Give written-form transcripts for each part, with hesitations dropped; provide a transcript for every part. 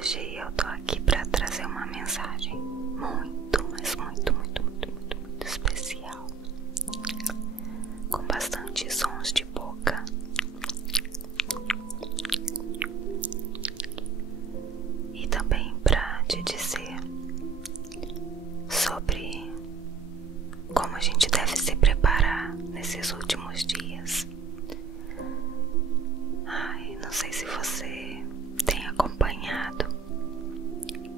Hoje eu tô aqui para trazer uma mensagem muito, mas muito especial, com bastante sons de boca. E também para te dizer sobre como a gente deve se preparar nesses últimos dias. Não sei se você tem acompanhado,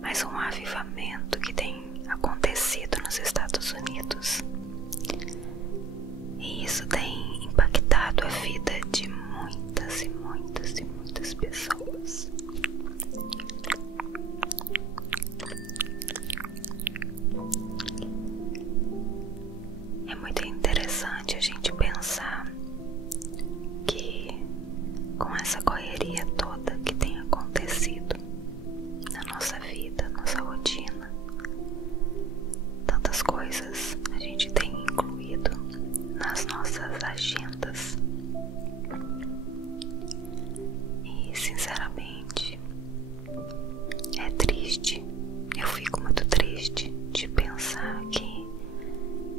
mas um avivamento que tem acontecido nos Estados Unidos, e isso tem impactado a vida de muitas pessoas. É muito interessante a gente pensar que com essa correria toda que tem acontecido na nossa vida, nossa rotina, tantas coisas a gente tem incluído nas nossas agendas. E sinceramente é triste, eu fico muito triste de pensar que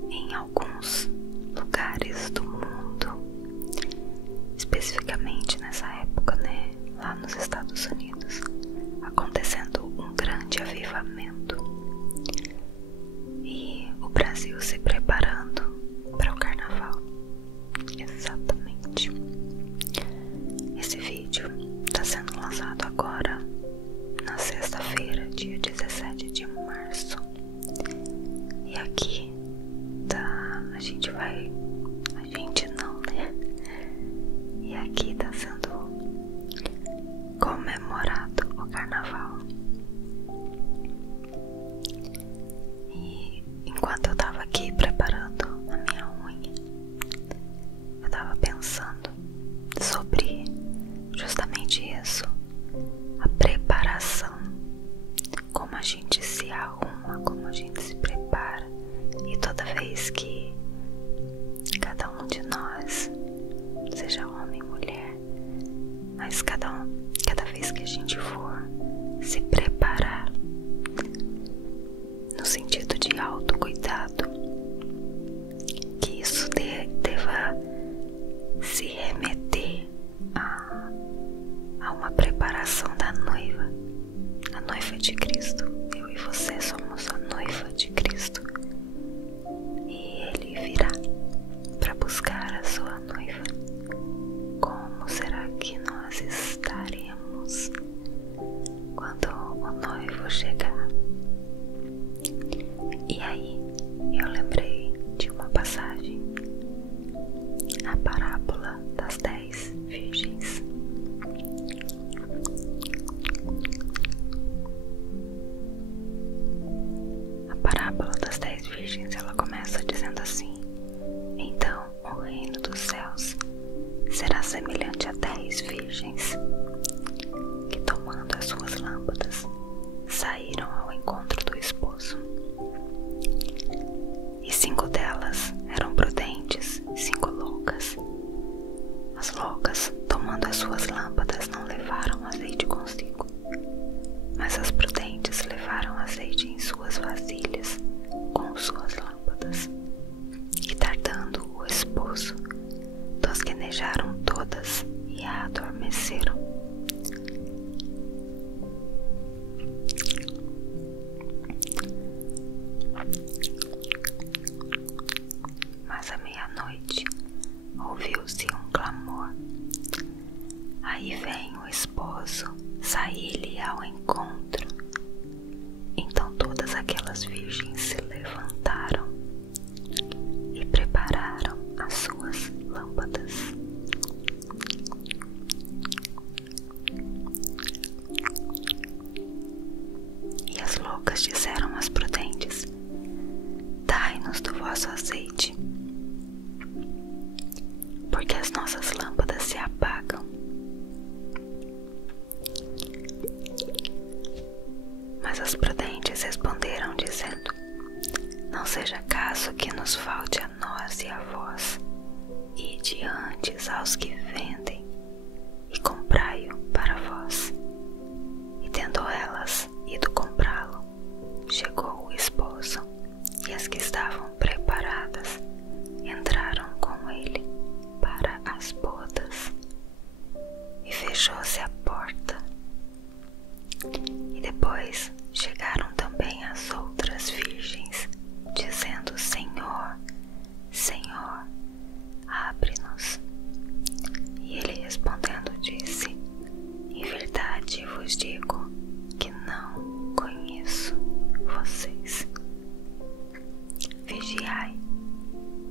em alguns lugares do mundo, especificamente nessa época, né, lá nos Estados Unidos, acontecendo um grande avivamento, e o Brasil se preparando para o carnaval. Exatamente. Esse vídeo está sendo lançado agora na sexta-feira, dia 17 de março, e aqui a gente não, né? E aqui tá sendo comemorado o carnaval. E enquanto eu tava aqui preparando a minha unha, eu tava pensando sobre justamente isso, a preparação, como a gente se arruma, como a gente se prepara. E toda vez que cada um de nós, seja homem ou mulher, mas cada vez que a gente for se preparar no sentido de autocuidado, que isso deva se remeter a uma preparação da noiva, a noiva de Cristo. Eu e você somos a noiva de Cristo, e Ele virá para buscar a sua noiva. Como será que nós estaremos quando o noivo chegar? E aí eu lembrei de uma passagem, a parábola das 10 virgens. A parábola das 10 virgens, ela começa dizendo assim: então o reino dos céus será semelhante a 10 virgens que, tomando as suas lâmpadas, saíram ao encontro do esposo. E 5 delas eram prudentes e 5 loucas. As loucas, tomando as suas lâmpadas, não levaram azeite consigo, mas as prudentes levaram azeite em suas vasilhas com suas lâmpadas. E tardando o esposo, tosquenejaram todas e adormeceram. Mas à meia-noite ouviu-se um clamor: aí vem o esposo, saí-lhe ao encontro. Então todas aquelas virgens se levantaram e prepararam as suas lâmpadas. E as loucas disseram às prudentes: dai-nos do vosso azeite, porque as nossas lâmpadas se apagam. Mas as prudentes responderam dizendo: não seja caso que nos falte a nós e a vós, ide antes aos que vendem e comprai-o para vós. E tendo ela Depois chegaram também as outras virgens, dizendo: Senhor, Senhor, abre-nos. E ele respondendo disse: Em verdade vos digo que não conheço vocês. Vigiai,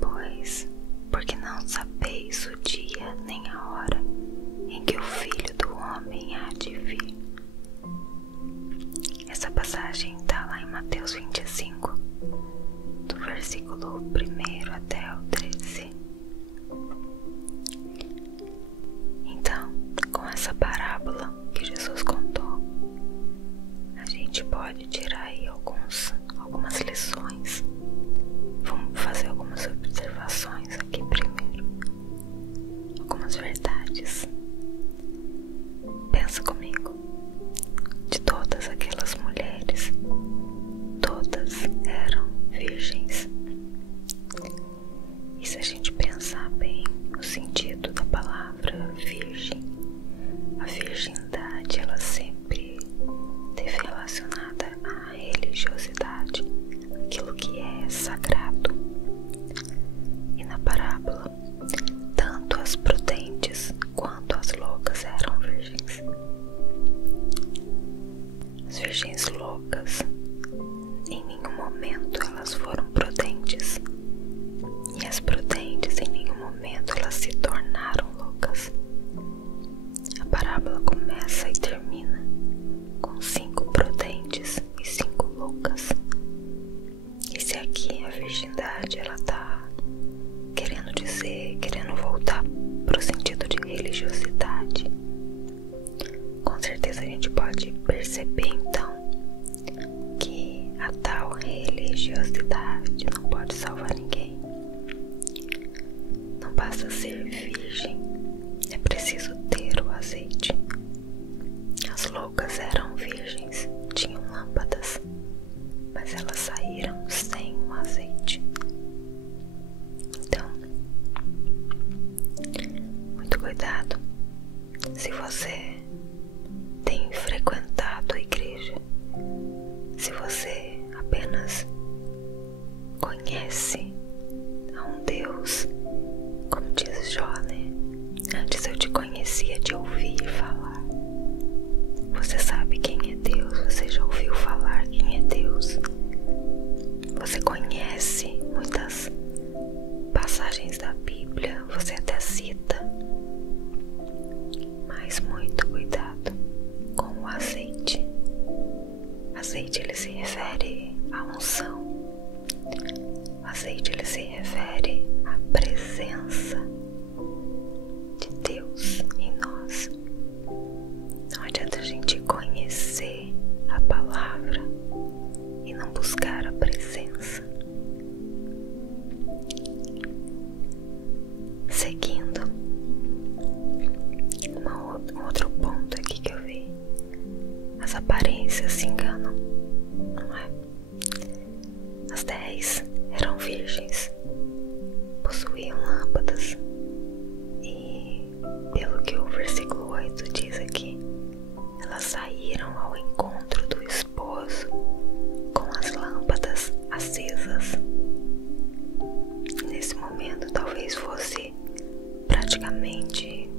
pois, porque não sabeis o dia nem a hora em que o Filho do Homem há de vir. Essa passagem está lá em Mateus 25, do versículo 1 até o 13. Então, com essa parábola que Jesus contou, a gente pode tirar aí algumas lições. Vamos fazer algumas observações aqui primeiro, algumas verdades. Pensa comigo, de todas aquelas mulheres, todas eram virgens. E se a gente pensar bem no sentido da palavra virgem, a virgindade ela sempre esteve relacionada à religiosidade, aquilo que é sagrado. E na parábola, tanto as prudentes quanto as loucas eram virgens. As virgens loucas, em nenhum momento elas foram prudentes, e as prudentes em nenhum momento elas se tornaram loucas. A parábola começa e termina com 5 prudentes e 5 loucas. E se aqui a virgindade ela tá querendo voltar pro sentido de religiosidade, com certeza a gente pode perceber então que a tal religiosidade não pode salvar ninguém. Não basta ser virgem, é preciso ter o azeite. As loucas eram virgens, tinham lâmpadas, mas elas saíram sem o azeite. Então, muito cuidado. Se você tem frequentado a igreja, se você apenas conhece a um Deus, como diz Jó, né? Antes eu te conhecia de ouvir falar. Você sabe quem é Deus, você já ouviu falar quem é Deus. Você conhece muitas passagens da Bíblia, você até cita. Mas muito cuidado com o azeite. Azeite ele se refere à unção. O azeite ele se refere à presença de Deus em nós. Não adianta a gente conhecer a palavra e não buscar a presença. Seguindo, um outro ponto aqui que eu vi: as aparências se enganam, não é? As 10 eram virgens, possuíam lâmpadas, e pelo que o versículo 8 diz aqui, elas saíram ao encontro do esposo com as lâmpadas acesas. Nesse momento talvez fosse praticamente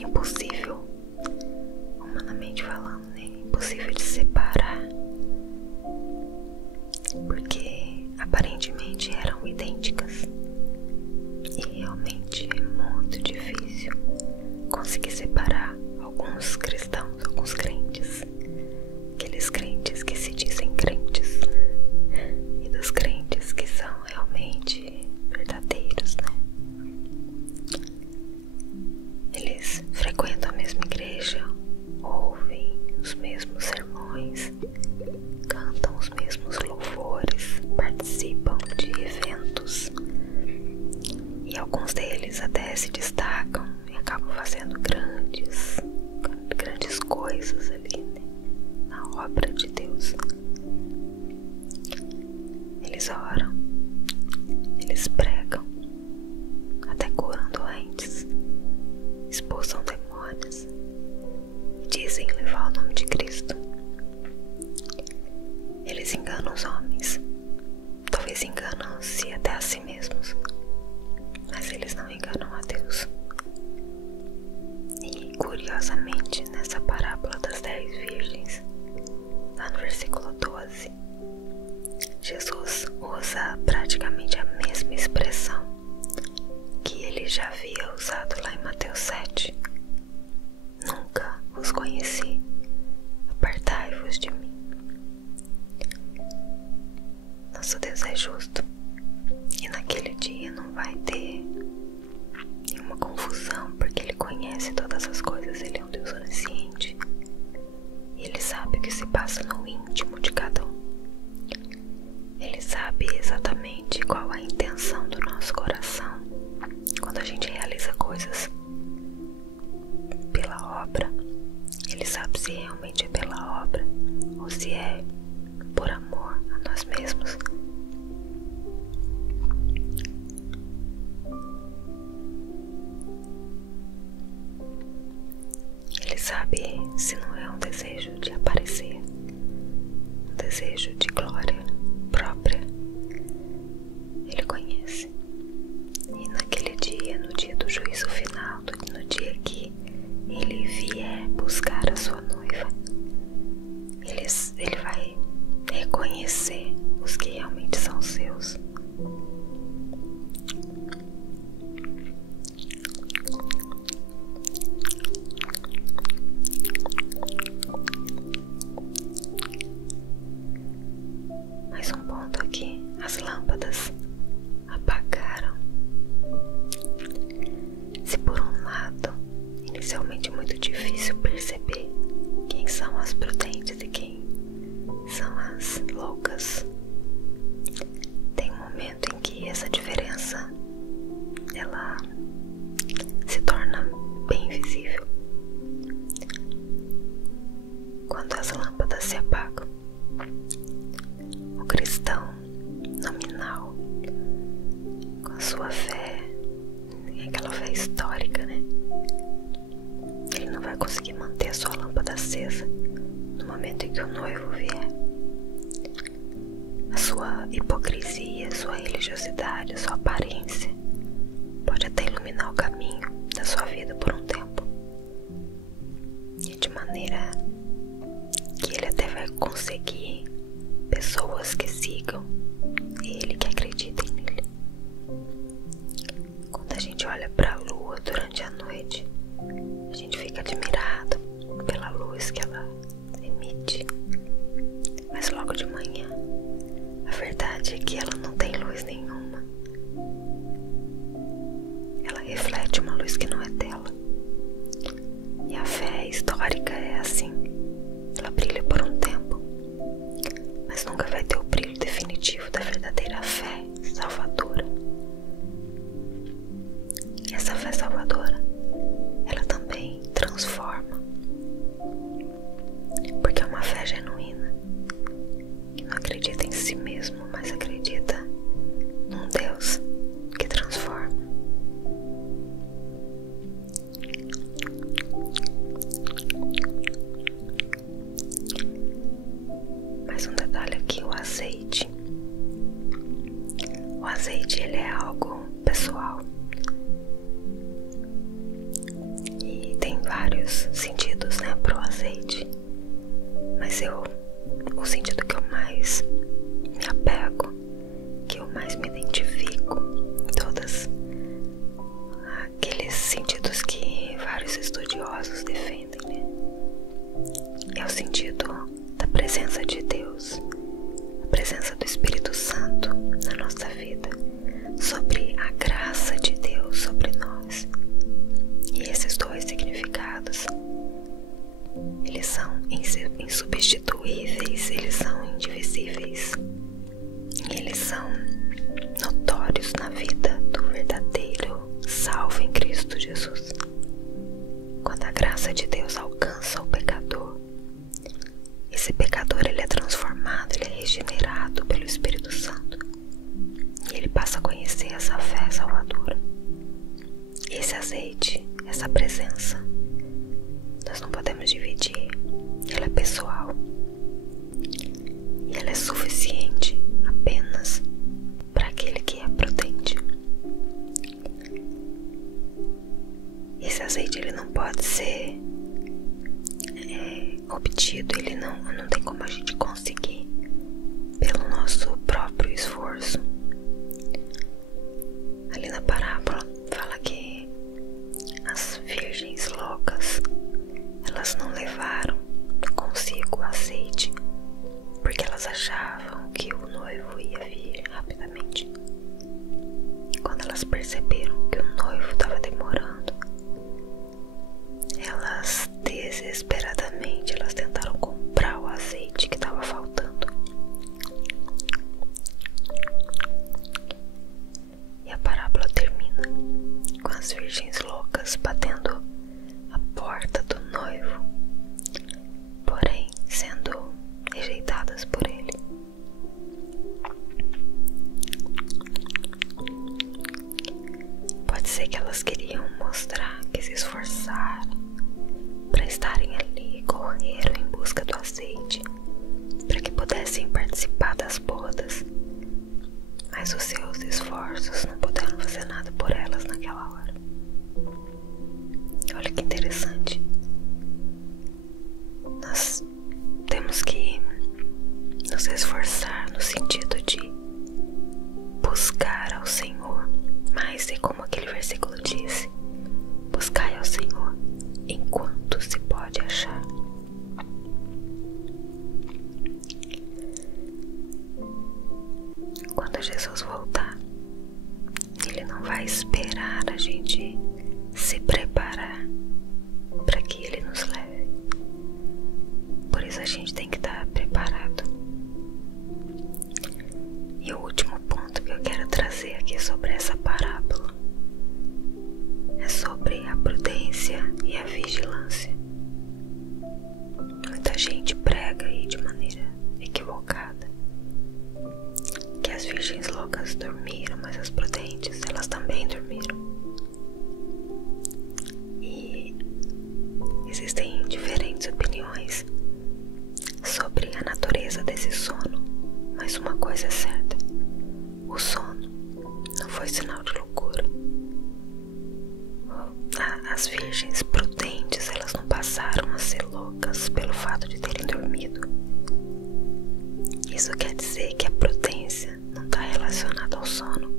impossível, humanamente falando, né? Impossível de separar, porque aparentemente eram idênticas, e realmente é muito difícil conseguir separar alguns cristãos, alguns crentes, aqueles crentes que se dizem crentes, e dos crentes que são realmente verdadeiros, né? Eles frequentam a mesma igreja, ouvem os mesmos sermões, cantam os mesmos louvores, participam de eventos, e alguns deles até se destacam e acabam fazendo grandes coisas ali, né, na obra de Deus. Eles oram, eles pregam, até curam doentes, expulsam demônios, dizem levar o nome de Cristo. talvez enganam os homens, talvez enganam-se até a si mesmos, mas eles não enganam a Deus. E curiosamente, nessa parábola das 10 virgens, lá no versículo 12, Jesus usa praticamente a mesma expressão que ele já havia usado lá em Mateus 7. Nunca os conheci, apartai-vos de mim. Nosso Deus é justo, e naquele dia não vai ter nenhuma confusão, porque Ele conhece todas as coisas. Ele é um Deus onisciente, e Ele sabe o que se passa no íntimo de cada um. Ele sabe exatamente qual a intenção do nosso coração quando a gente realiza coisas pela obra. Ele sabe se realmente é pela obra ou se é por amor a nós mesmos. Ele sabe se não é um desejo de aparecer, um desejo de glória própria. Ele conhece. E naquele dia, no dia do juízo final, no dia que Ele vier buscar a sua noiva, Ele vai reconhecer os que realmente são seus. Mais um ponto aqui: as lâmpadas apagaram. Se por um lado, inicialmente é muito difícil perceber quem são as prudentes e quem são as loucas, tem um momento em que essa diferença ela se torna bem visível. Quando as lâmpadas se apagam, o cristão nominal, com a sua fé, aquela fé histórica, né? Ele não vai conseguir manter a sua lâmpada acesa no momento em que o noivo vier. A sua hipocrisia, a sua religiosidade, a sua aparência pode até iluminar o caminho da sua vida por um tempo, e de maneira que ele até vai conseguir pessoas que sigam ele, que acreditem nele. Quando a gente olha para a lua durante a noite, a gente fica admirado pela luz que ela emite, mas logo de manhã a verdade é que ela não tem luz nenhuma. Ela reflete uma luz que não é dela. E a fé histórica é assim: ela brilha por um tempo, mas nunca vai ter o brilho definitivo da verdadeira fé salvadora. E essa fé salvadora, ela também transforma, porque é uma fé genuína, que não acredita em si mesmo, mas acredita num Deus que transforma. Mais um detalhe aqui: o azeite. O azeite, ele é algo pessoal, e tem vários sentidos, né, pro azeite, mas o sentido que eu mais me apego, que eu mais me identifico em todos aqueles sentidos que vários estudiosos defendem, né, é o sentido da presença de Deus, a presença do Espírito Santo na nossa vida, sobre a graça de Deus sobre nós. E esses dois significados, eles são insubstituíveis, eles são indivisíveis, e eles são notórios na vida do verdadeiro salvo em Cristo Jesus. Quando a graça de Deus alcança o pecador, esse pecador, ele é transformado, ele é regenerado pelo Espírito Santo, e ele passa a conhecer essa fé salvadora. Esse azeite, essa presença, nós não podemos dividir. Ela é pessoal, e ela é suficiente obtido, ele não tem como a gente conseguir pelo nosso próprio esforço. Ali na parábola fala que as virgens loucas, elas não levaram consigo azeite porque elas achavam que o noivo ia vir rapidamente. Quando elas perceberam que o noivo estava demorando, elas desesperadamente tentaram comprar o azeite que estava faltando. E a parábola termina com as virgens loucas batendo a porta do noivo, porém sendo rejeitadas por ele. Pode ser que elas queriam mostrar que se esforçaram para estarem ali, correram em busca do azeite para que pudessem participar das bodas, mas os seus esforços não puderam fazer nada por elas naquela hora. Olha que interessante. Nós temos que nos esforçar no sentido de buscar ao Senhor, mas é como aquele versículo disse: buscai ao Senhor enquanto se pode achar. Quando Jesus voltar, Ele não vai esperar a gente se preparar para que Ele nos leve. Por isso a gente tem que estar preparado. E o último ponto que eu quero trazer aqui sobre essa parábola é sobre a prudência e a vigilância. Muita gente prega aí de maneira equivocada que as virgens loucas dormiram, mas as prudentes, elas também dormiram. E existem diferentes opiniões sobre a natureza desse sono, mas uma coisa é certa: o sono não foi sinal de loucura. As virgens prudentes, elas não passaram a ser loucas pelo fato de terem dormido. Isso quer dizer que a prudência não está relacionada ao sono,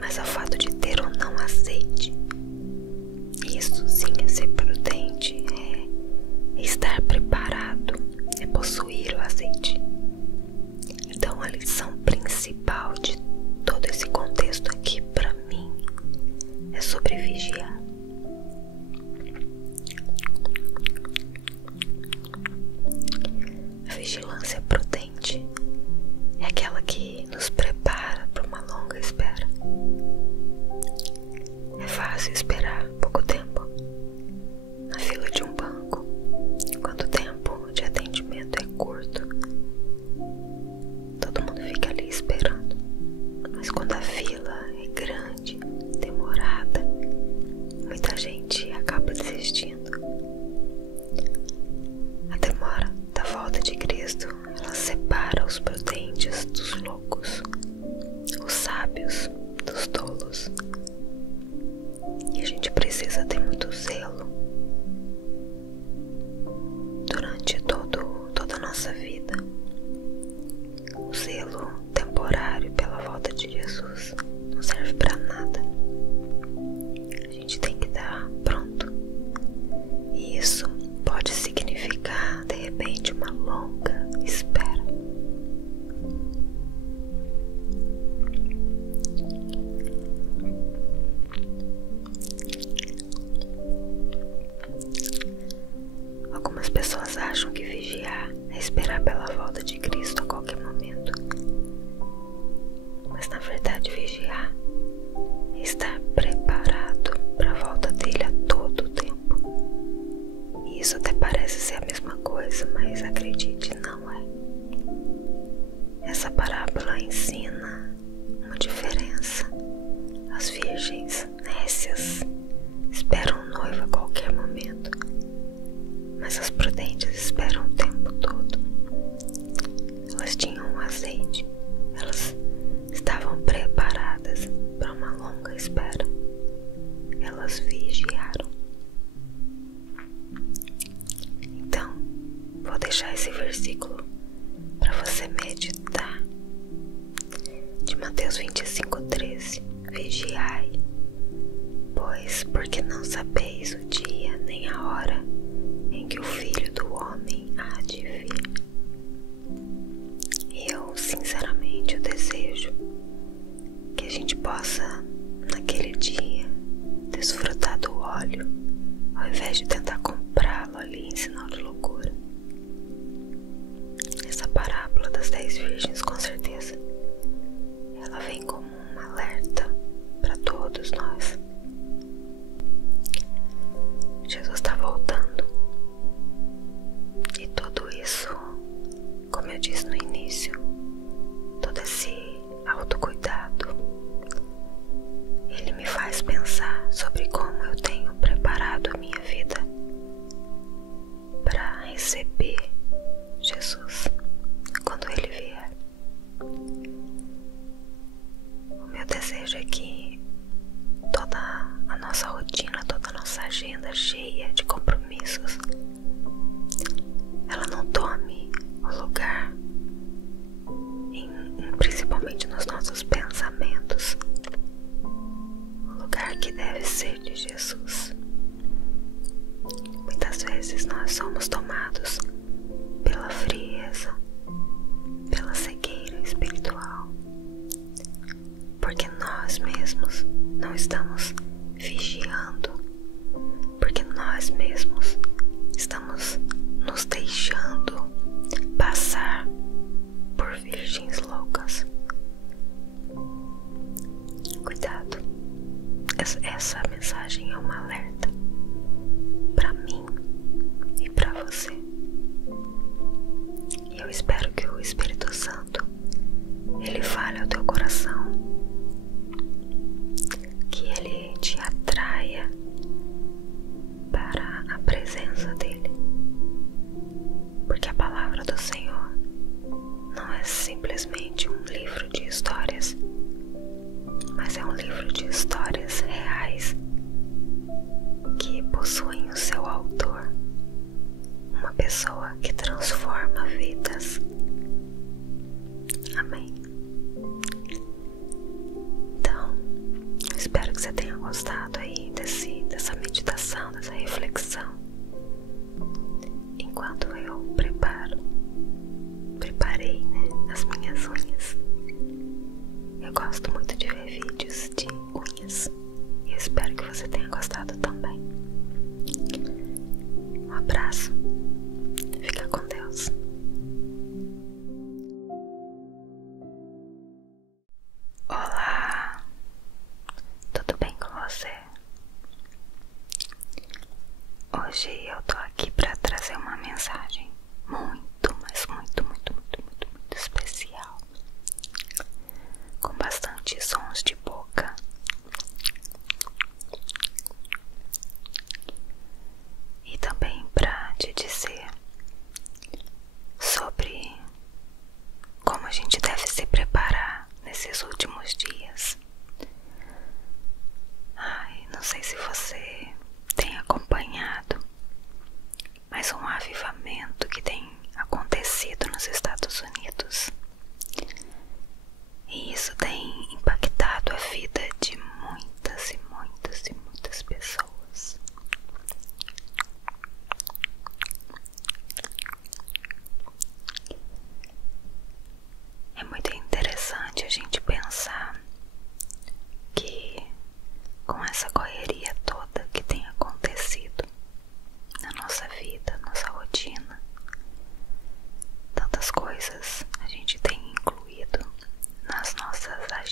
mas ao fato de ter ou não azeite. Isso sim é ser prudente, é estar preparado, é possuir o azeite. Então a lição principal de todo esse contexto aqui para mim é sobre vigiar. A vigilância prudente é aquela que nos prepara para uma longa espera. É fácil esperar pouco tempo na fila de um banco, quando o tempo de atendimento é curto. Todo mundo fica ali esperando. Mas quando a fila é grande, demorada, muita gente acaba desistindo. A demora da volta de Cristo, ela separa os prudentes dos loucos, os sábios dos tolos. E a gente precisa ter muito zelo durante toda a nossa vida. O zelo temporário pela volta de Jesus não serve para nada. A gente tem que estar pronto. E isso pode significar, de repente, uma longa espera. Algumas pessoas acham que vigiar é esperar pela volta de Cristo a qualquer momento. Mas na verdade vigiar é estar preparado para a volta dele a todo o tempo. E isso até parece ser a mesma coisa, mas acredite, não é. Essa parábola ensina uma diferença. As virgens nécias esperam o noivo a qualquer momento, mas as prudentes esperam o tempo todo. Elas tinham um azeite, elas estavam preparadas para uma longa espera. Elas vigiaram. Então, deixar esse versículo para você meditar. De Mateus 25:13. Vigiai, pois porque não sabeis o dia nem a hora em que o Filho do Homem há de vir. E eu, sinceramente, eu desejo que a gente possa, naquele dia, desfrutar do óleo, ao invés de tentar comprá-lo ali em sinal de loucura. Essa parábola das 10 virgens, com certeza, ela vem como um alerta para todos nós. Jesus está voltando. E tudo isso, como eu disse no início, todo esse autocuidado, ele me faz pensar sobre como eu tenho preparado a minha vida para receber Jesus quando ele vier. O meu desejo é que toda a nossa rotina, toda a nossa agenda cheia de compromissos, ela não tome o lugar, principalmente nos nossos pensamentos, o lugar que deve ser de Jesus. Muitas vezes nós somos tomados pela frieza, pela cegueira espiritual, porque nós mesmos não estamos vigiando, porque nós mesmos estamos nos deixando passar por virgens loucas. Cuidado, essa mensagem é um alerta para mim e para você. E eu espero que o Espírito Santo, ele fale ao teu coração, que ele te atraia para a presença dele, porque a palavra do Senhor não é simplesmente um livro de histórias, mas é um livro de histórias reais que possuem o seu autor, uma pessoa que transforma vidas. Amém. Então, eu espero que você tenha gostado aí dessa meditação, dessa reflexão. Enquanto eu preparei, né, as minhas unhas. Eu gosto muito de ver vídeos de unhas e eu espero que você tenha gostado também. Um abraço, fica com Deus. Olá, tudo bem com você? Hoje eu tô aqui para trazer uma mensagem muito, mas muito especial, com bastante sons de boca. E também para te dizer sobre como a gente deve se preparar nesses últimos dias. Não sei se você tem acompanhado, mas um avivamento que tem acontecido nos Estados Unidos. E isso tem impactado a vida de muitas pessoas. É muito interessante a gente pensar que, com essa correria toda que tem acontecido na nossa vida, nossa rotina, tantas coisas a gente tem incluído nas nossas agendas.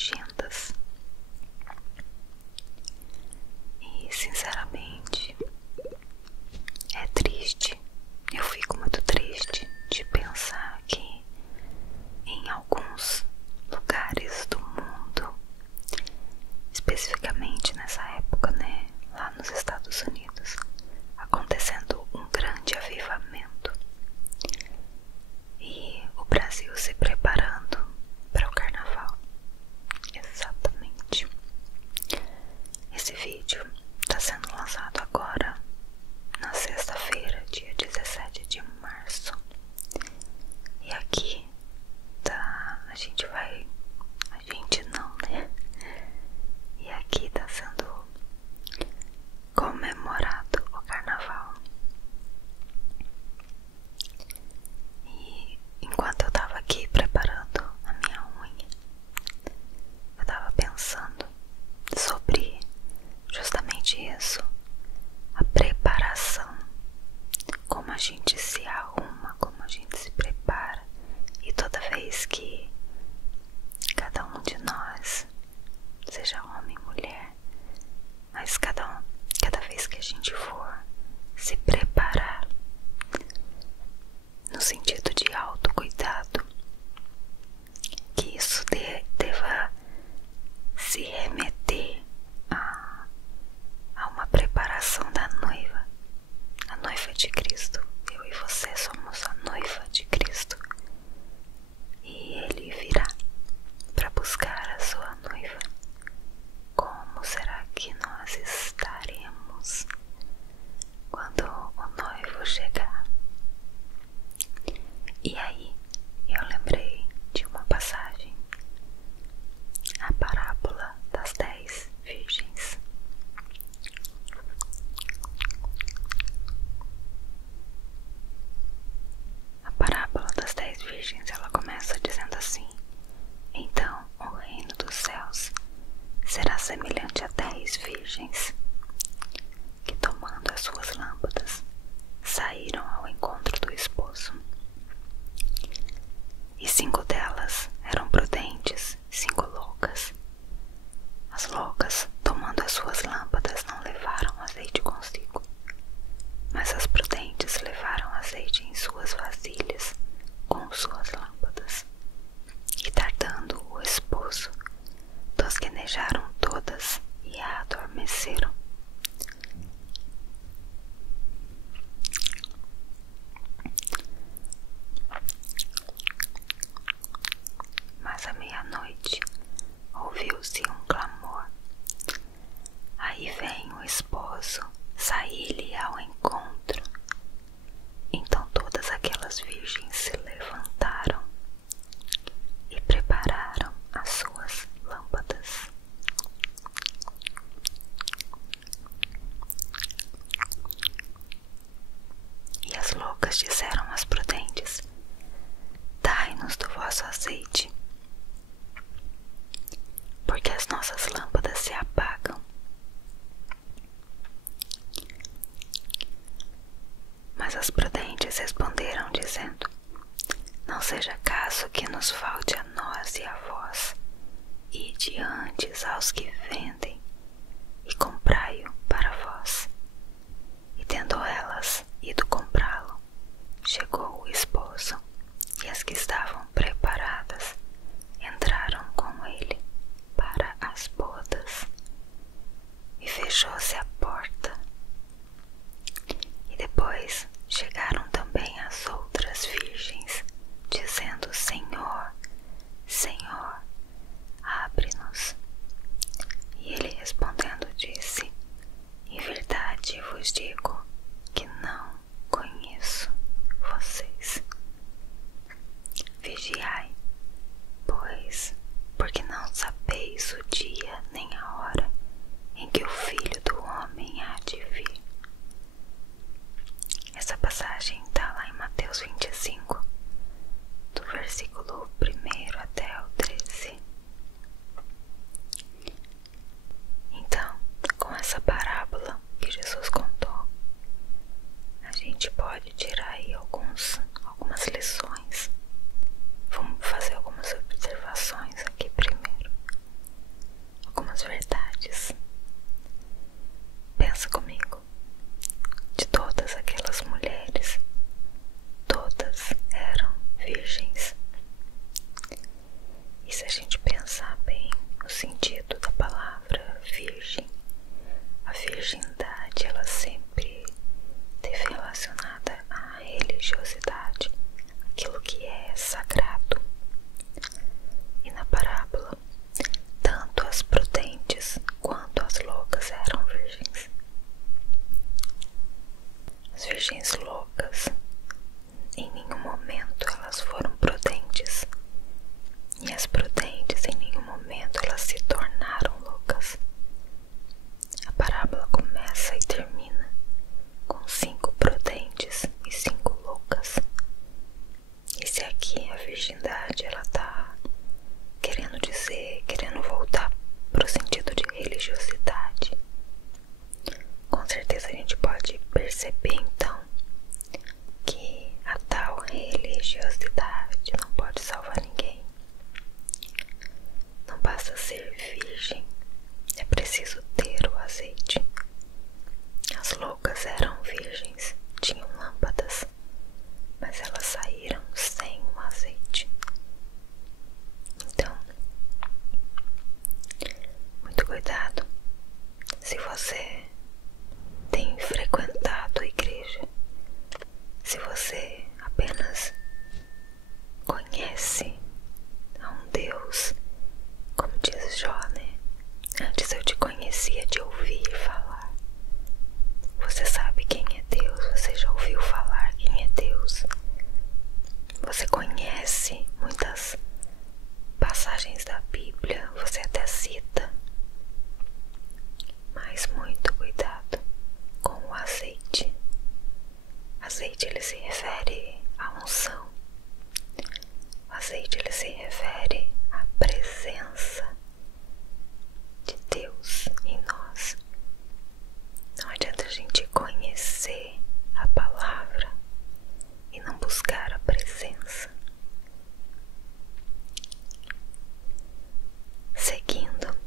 gente se arruma, como a gente se prepara, e toda vez que cada um de nós, seja homem ou mulher, mas cada vez que a gente for se preparar no sentido de autocuidado, que isso deva se remeter a uma preparação da noiva, a noiva de Cristo. Eu e você somos a noiva de Cristo, e Ele virá para buscar a sua noiva. Como será que nós estaremos quando o noivo chegar? E aí eu lembrei de uma passagem, a parábola das 10 virgens. A parábola das 10 virgens, ela começa dizendo assim: então o reino dos céus será semelhante a 10 virgens que, tomando as suas lâmpadas, saíram ao encontro do esposo. E 5 delas eram prudentes, 5 loucas. As loucas, tomando as suas lâmpadas, não levaram azeite consigo, mas as prudentes levaram azeite em suas vasilhas com suas lâmpadas. E tardando o esposo, tosquenejaram todas e adormeceram. Mas à meia-noite ouviu-se um clamor: aí vem o esposo, saí-lhe ao encontro. Então todas aquelas virgens se levantaram e prepararam as suas lâmpadas. E as loucas disseram às prudentes: dai-nos do vosso azeite, porque as nossas lâmpadas se apagam. Mas as prudentes responderam, dizendo: não seja caso que nos falte a nós e a vós, ide antes aos que vendem e comprai-o para vós. E tendo elas ido comprá-lo, chegou o esposo, e as que estavam preparadas entraram com ele para as bodas, e fechou-se a porta. E depois chegaram também as outras virgens, dizendo: Senhor, Senhor, abre-nos. religiosidade não pode salvar ninguém. Não basta ser virgem, é preciso ter o azeite. As loucas eram virgens, tinham lâmpadas, mas elas saíram sem o azeite. Então, muito cuidado. Se você tem frequentado a igreja, se você apenas conhece a um Deus, como diz Jó, né? Antes eu te conhecia de ouvir falar. Você sabe quem é Deus, você já ouviu falar quem é Deus. Você conhece muitas passagens da Bíblia, você até cita. Mas muito cuidado com o azeite. Azeite, ele se refere à unção. O azeite, ele se refere à presença de Deus em nós. Não adianta a gente conhecer a palavra e não buscar a presença. Seguindo,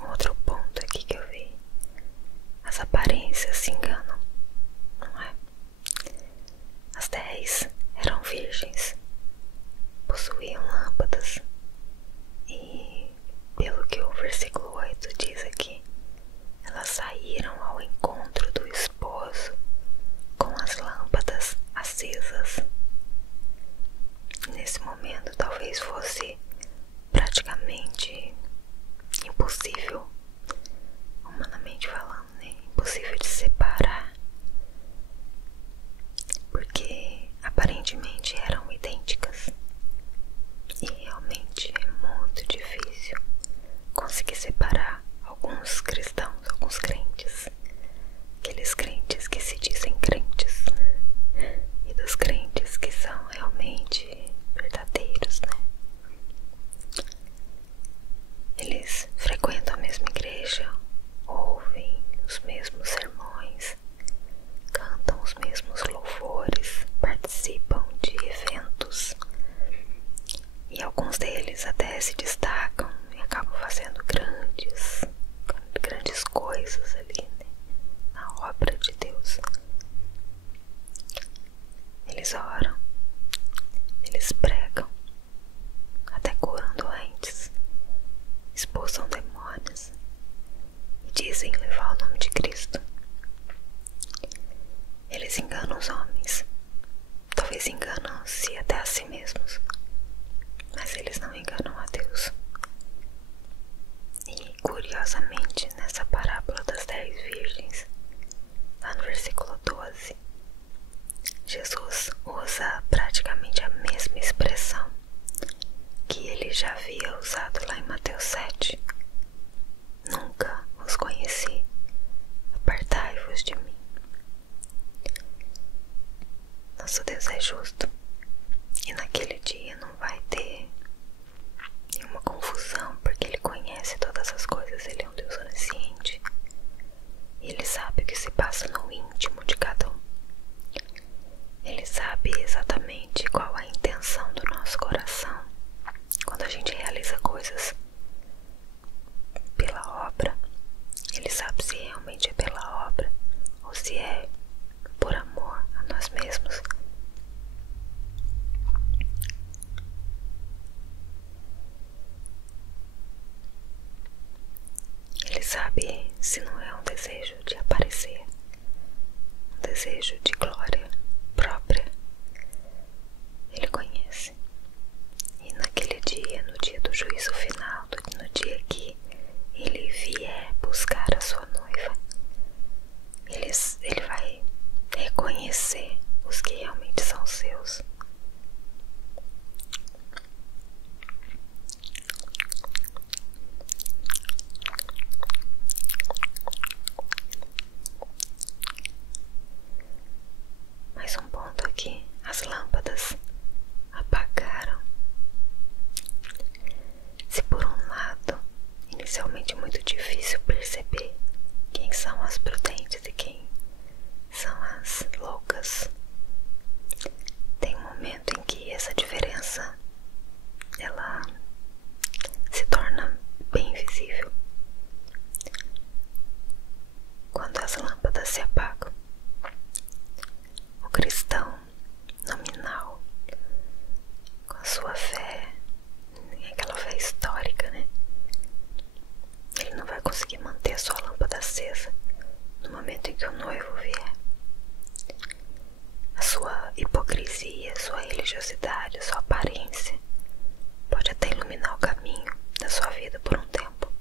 um outro ponto aqui que eu vi. As aparências se enganam, não é? As 10 eram virgens, possuíam lâmpadas e, pelo que o versículo 8 diz aqui, elas saíram ao encontro do esposo com as lâmpadas acesas. Nesse momento talvez fosse praticamente impossível, humanamente falando, né? Impossível de separar, porque aparentemente eram idênticas e realmente é muito difícil conseguir separar alguns cristãos, alguns crentes, aqueles crentes que se dizem crentes e dos crentes que são realmente verdadeiros, né? Eles frequentam a mesma igreja, ouvem os mesmos sermões, cantam os mesmos louvores, participam de eventos e alguns deles até se destacam e acabam fazendo grandes coisas ali, né, na obra de Deus. Eles oram, eles pregam, até curam doentes, expulsam demônios e dizem levar o nome de Cristo. Eles enganam os homens, talvez enganam-se até a si mesmos, mas eles não enganam a Deus. E curiosamente, nessa parábola das 10 virgens, lá no versículo 12, Jesus usa praticamente a mesma expressão que ele já havia usado lá em Mateus 7. Nunca os conheci, apartai-vos de mim. Nosso Deus é justo e naquele dia não vai ter nenhuma confusão, porque ele conhece todas as coisas, ele é um Deus onisciente e ele sabe o que se passa no íntimo de cada um. Ele sabe exatamente qual a intenção do nosso coração quando a gente realiza coisas pela obra. Ele sabe se realmente é pela obra ou se é por amor a nós mesmos. Ele sabe se não é um desejo de aparecer, um desejo de glória própria. Ele conhece. E naquele dia, no dia do juízo final, no dia que ele vier buscar a sua noiva, ele vai reconhecer os que realmente são seus. Mais um ponto aqui: as lâmpadas apagaram. Se por um lado, inicialmente é muito difícil perceber quem são as prudentes e quem são as loucas, sua hipocrisia, sua religiosidade, sua aparência pode até iluminar o caminho da sua vida por um tempo,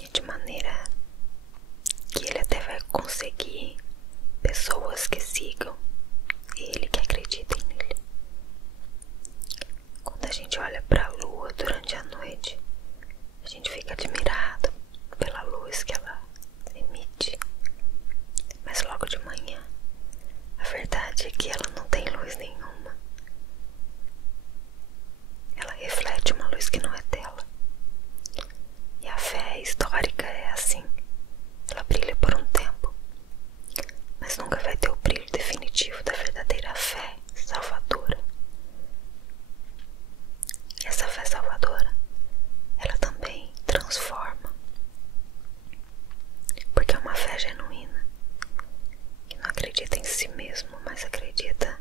e de maneira que ele até vai conseguir pessoas que sigam ele, que acreditem nele. Quando a gente olha para a lua durante a noite, a gente fica admirado pela luz que ela emite, mas logo de manhã a verdade é que ela não tem luz nenhuma. Ela reflete uma luz que não é dela. E a fé histórica é assim. Ela brilha por um tempo, mas nunca vai ter o brilho definitivo da verdadeira fé salvadora. E essa fé salvadora, ela também transforma, porque é uma fé genuína, que não acredita em si mesmo, mas acredita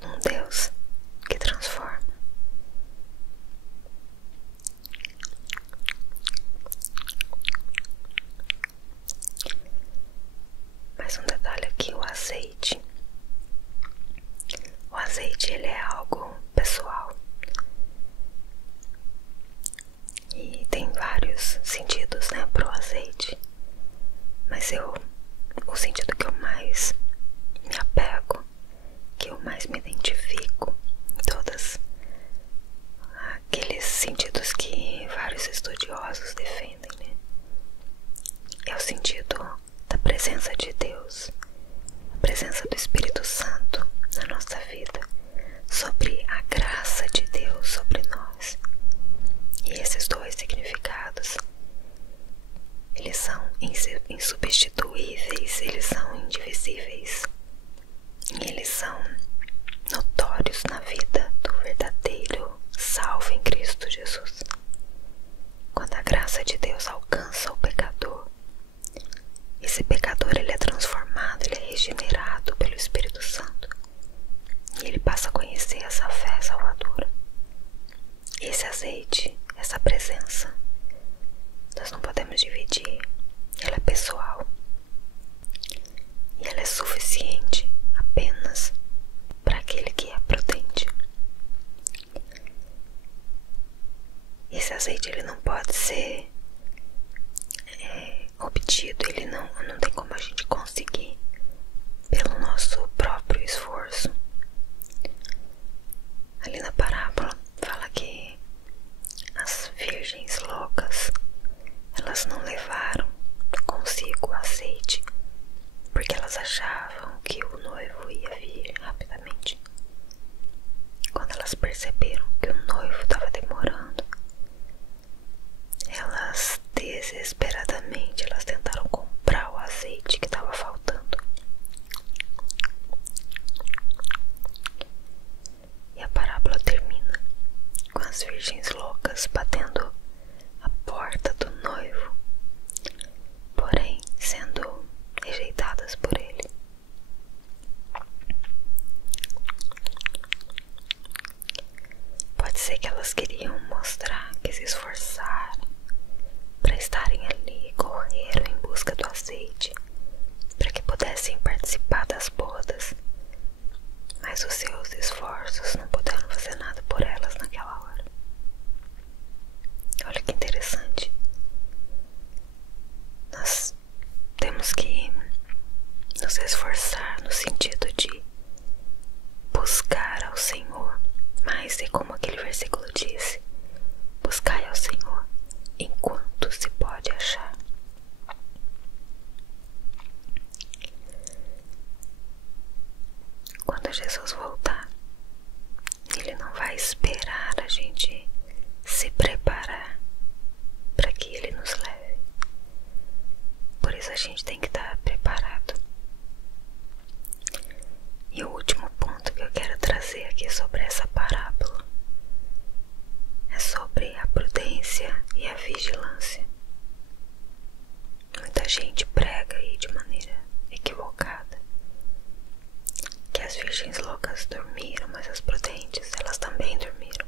num Deus que transforma. Mais um detalhe aqui, o azeite. O azeite, ele é algo pessoal. E tem vários sentidos, né, pro azeite. Mas o sentido que eu mais me apego, que eu mais me identifico em todos aqueles sentidos que vários estudiosos defendem, né, é o sentido da presença de Deus, a presença do Espírito Santo na nossa vida, sobre a graça de Deus sobre nós. E esses dois significados, eles são insubstituíveis, eles são indivisíveis, e eles são notórios na vida do verdadeiro salvo em Cristo Jesus. Quando a graça de Deus alcança o pecador, esse pecador, ele é transformado, ele é regenerado pelo Espírito Santo, e ele passa a conhecer essa fé salvadora. Esse azeite, essa presença, nós não podemos dividir. Ela é pessoal e ela é suficiente apenas para aquele que é prudente. Esse azeite, ele não pode ser obtido, ele não tem como a gente conseguir pelo nosso próprio esforço. Ali na parábola fala que as virgens loucas, elas não levaram consigo o azeite porque elas achavam que o noivo ia vir rapidamente. Quando elas perceberam que o noivo estava demorando, elas desesperadamente tentaram comprar o azeite que estava faltando. E a parábola termina com as virgens loucas batendo a porta do noivo, porém sendo rejeitadas por ele. Pode ser que elas queriam mostrar que se esforçaram para estarem ali, correram em busca do azeite para que pudessem participar das bodas, mas os seus esforços não puderam fazer nada por elas naquela hora. Olha que interessante. Nós temos que nos esforçar no sentido de buscar ao Senhor, mas é como aquele versículo diz: buscai ao Senhor enquanto se pode achar. Quando Jesus voltar, ele não vai esperar a gente se preparar para que ele nos leve. Por isso a gente tem que estar preparado. E o último ponto que eu quero trazer aqui sobre essa parábola é sobre a prudência e a vigilância. Muita gente prega aí de maneira equivocada que as virgens loucas dormiram, mas as prudentes, elas também dormiram.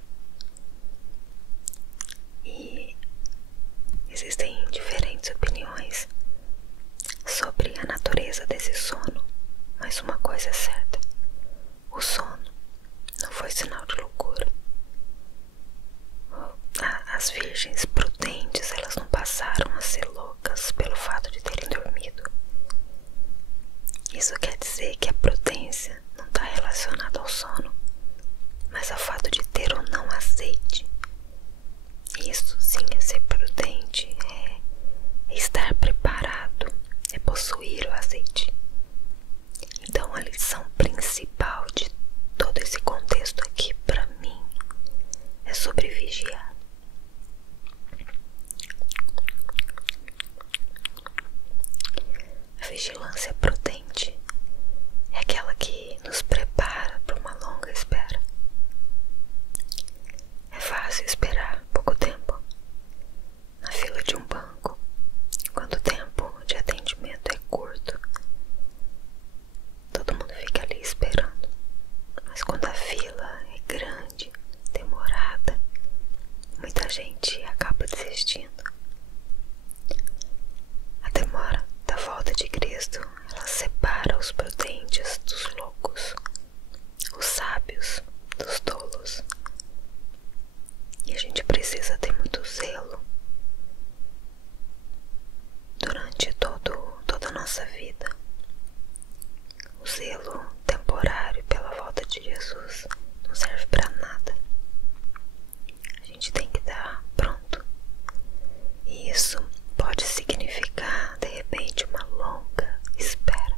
E existem diferentes opiniões sobre a natureza desse sono, mas uma coisa é certa: o sono não foi sinal de loucura. As virgens prudentes, elas não passaram a ser loucas pelo fato de terem dormido. Isso quer dizer que a prudência não está relacionada ao sono, mas ao fato de ter ou não azeite. Isso sim é ser prudente, é estar preparado, é possuir o azeite. Então a lição principal de todo esse contexto aqui para mim é sobre vigiar. A vigilância prudente é aquela que nos prepara para uma longa espera. É fácil esperar pouco tempo na fila de um banco, quando o tempo de atendimento é curto. Todo mundo fica ali esperando, mas quando a fila é grande, demorada, muita gente acaba desistindo. A demora da volta de Cristo, ela separa os prudentes dos loucos, os sábios dos tolos. E a gente precisa ter muito zelo durante toda a nossa vida. O zelo temporário pela volta de Jesus não serve para nada. A gente tem que estar pronto. E isso pode significar, de repente, uma longa espera.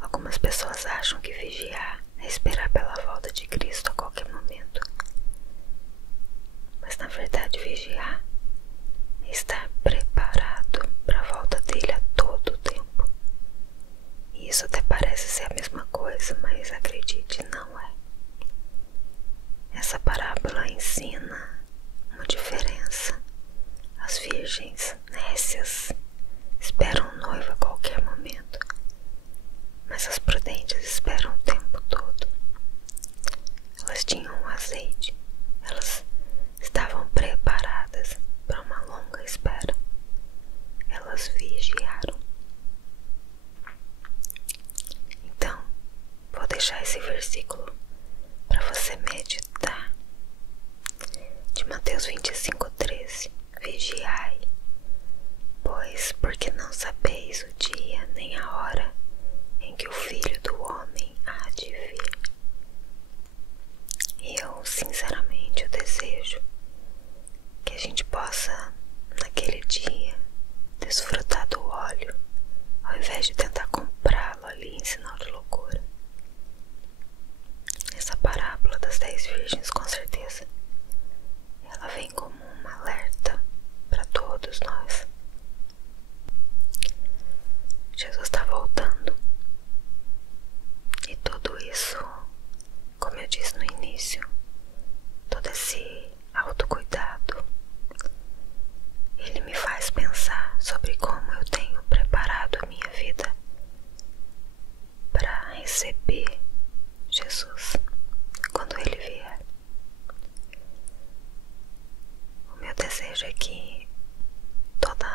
Algumas pessoas acham que vigiar é esperar pela volta de Cristo a qualquer momento. Mas na verdade vigiar é estar preparado para a volta dele a todo o tempo. E isso até parece ser a mesma coisa, mas acredite, não é. Essa parábola ensina uma diferença. As virgens nécias esperam o noivo a qualquer momento, mas as prudentes esperam o tempo todo. Elas tinham um azeite, elas estavam preparadas para uma longa espera. Elas vigiaram. Então, vou deixar esse versículo para você meditar, de Mateus 25:13. Vigiai, pois porque não sabeis o dia nem a hora em que o Filho do Homem há de vir. E eu, sinceramente, eu desejo que a gente possa, naquele dia, desfrutar do óleo, ao invés de tentar comprá-lo ali em sinal de loucura. Essa parábola das 10 virgens, com certeza, ela vem como um alerta para todos nós. Jesus está voltando. E tudo isso, como eu disse no início, todo esse autocuidado, ele me faz pensar sobre como eu tenho preparado a minha vida para receber Jesus quando ele vier. O meu desejo é que toda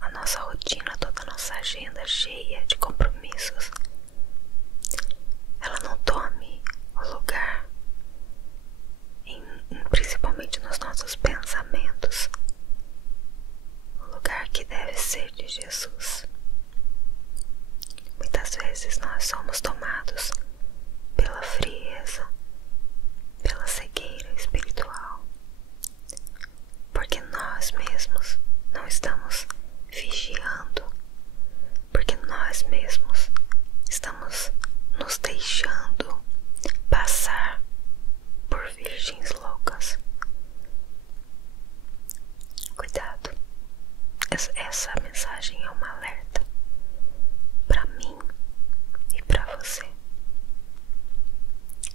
a nossa rotina, toda a nossa agenda cheia de compromissos, ela não tome o lugar, principalmente nos nossos pensamentos, o lugar que deve ser de Jesus. Muitas vezes nós somos tomados pela frieza, pela cegueira espiritual, porque nós mesmos não estamos vigiando, porque nós mesmos estamos nos deixando passar por virgens loucas. Cuidado, essa mensagem é um alerta para mim e para você.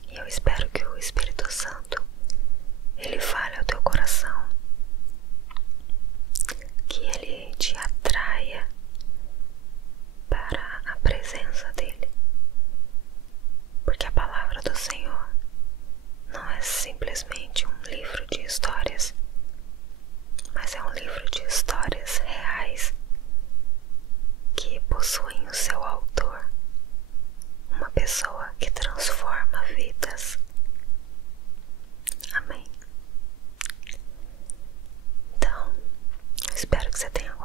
E eu espero que o Espírito Santo, ele fale ao teu coração, que ele te atraia para a presença dele, porque a palavra do Senhor não é simplesmente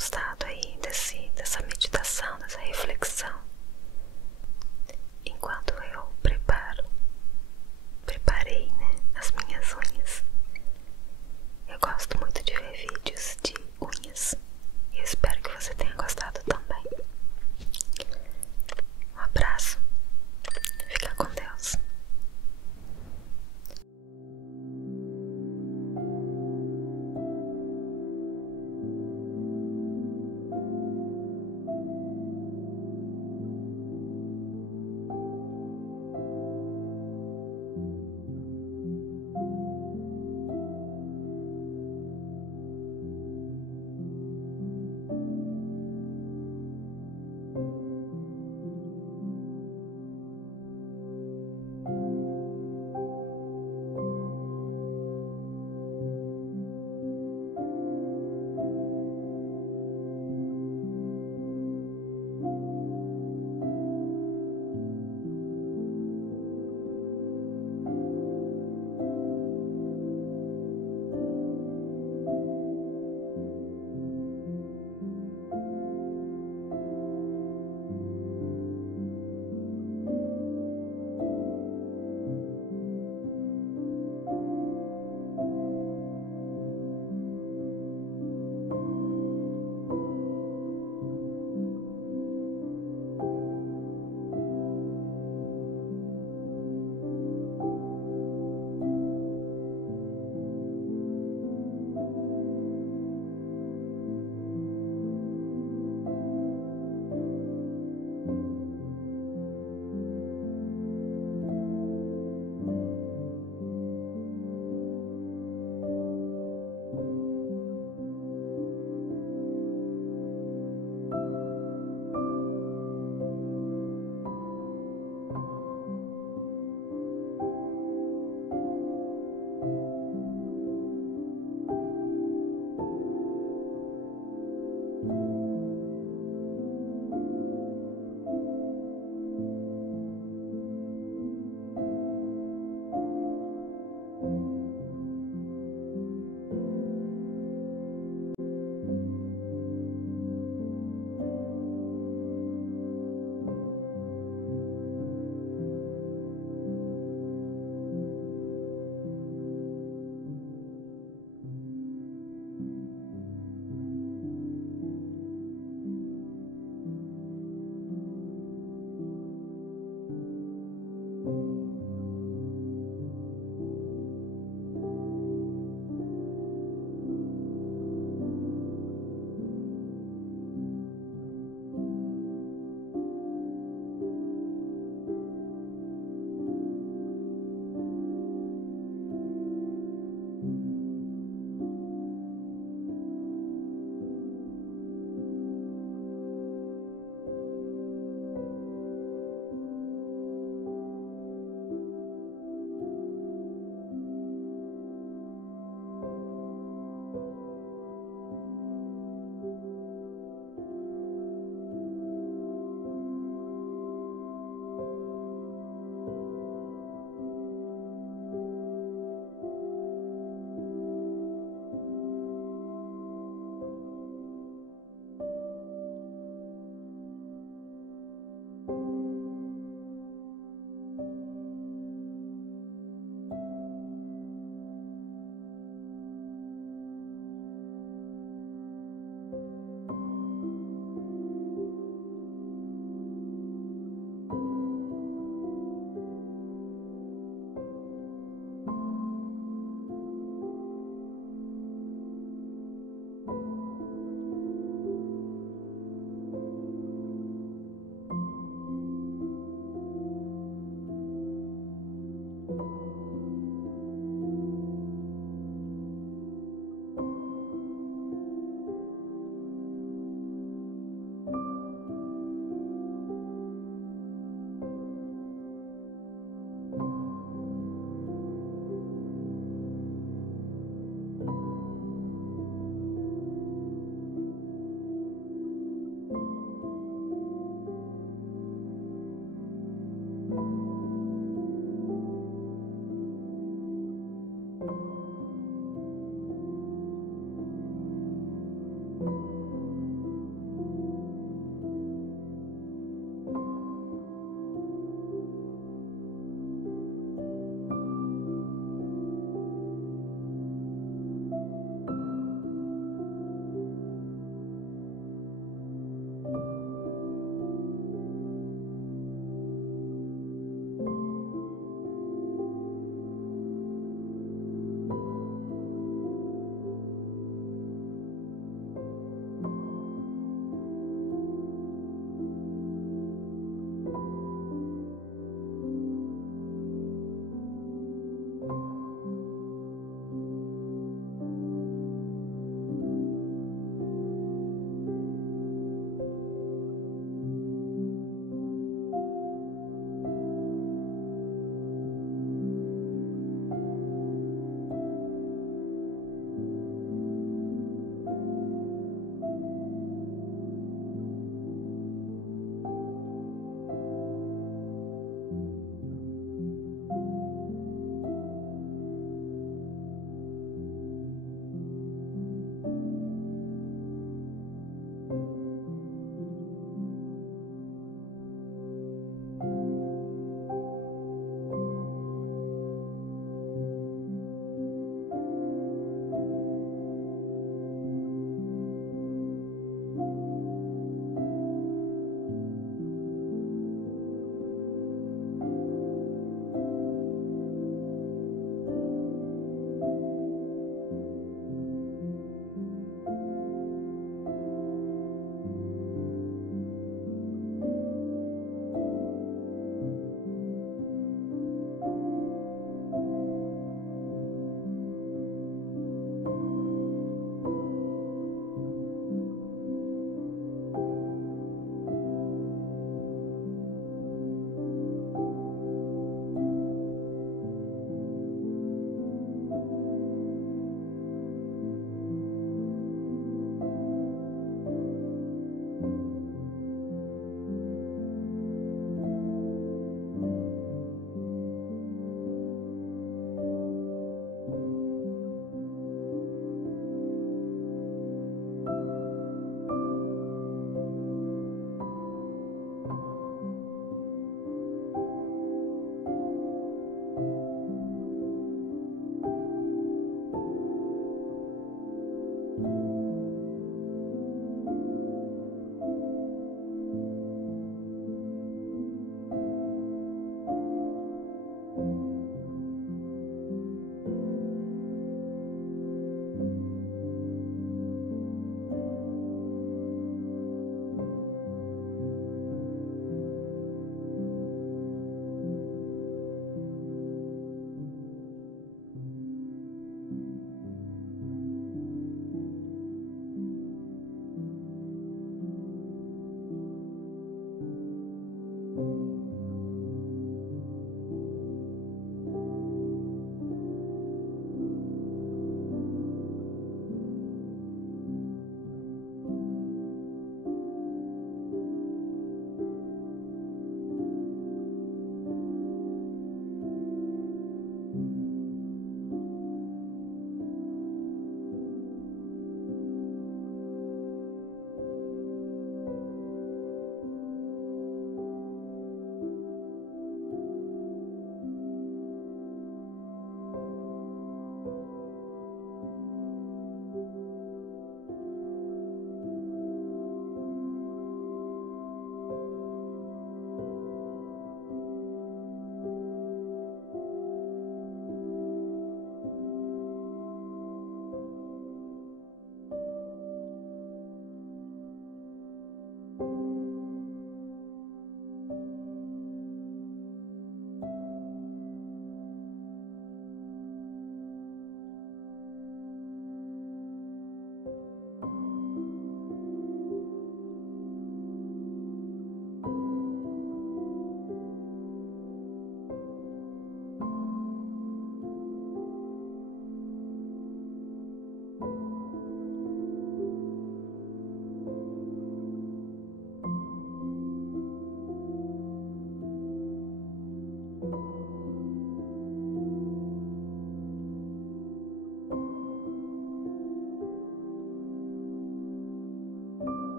gostado aí dessa meditação, dessa reflexão. Enquanto